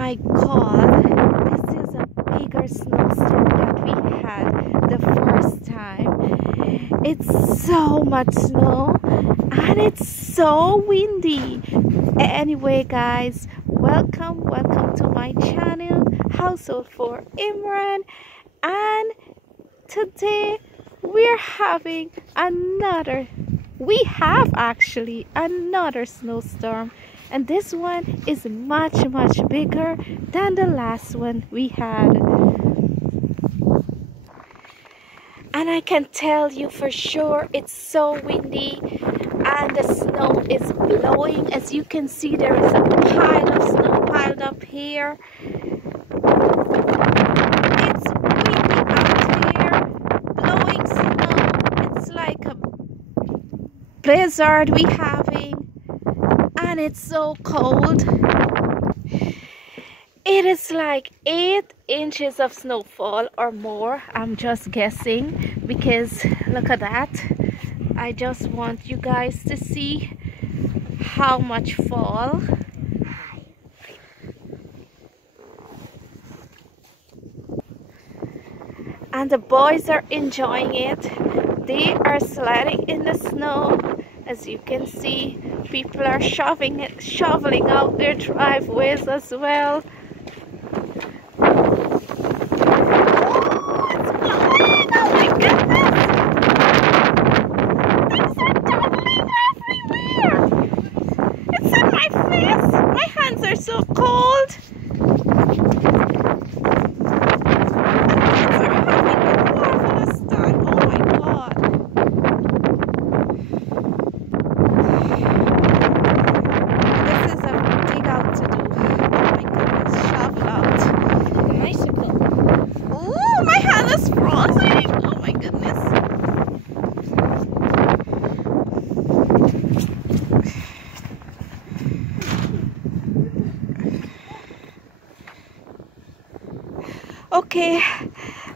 my God, this is a bigger snowstorm that we had the first time. It's so much snow and it's so windy. Anyway guys, welcome to my channel, Household for Imran, and today we have actually another snowstorm, and this one is much bigger than the last one we had. And I can tell you for sure it's so windy and the snow is blowing. As you can see, there is a pile of snow piled up here. It's windy out here, blowing snow. It's like a blizzard we having, and it's so cold. It is like 8 inches of snowfall or more. I'm just guessing because look at that. I just want you guys to see how much fall. And the boys are enjoying it. They are sledding in the snow. As you can see, people are shoveling out their driveways as well. Are so cold. Kids are having a marvelous time. Oh my God. This is a dig out to do. Oh my goodness, shovel out. Bicycle. Oh, my hand is frozen. Oh my goodness. Okay,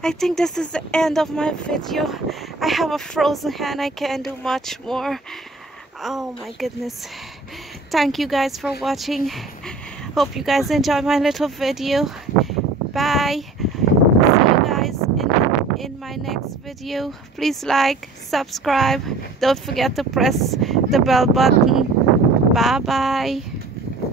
I think this is the end of my video. I have a frozen hand. I can't do much more. Oh my goodness. Thank you guys for watching. Hope you guys enjoy my little video. Bye. See you guys in my next video. Please like, subscribe. Don't forget to press the bell button. Bye bye.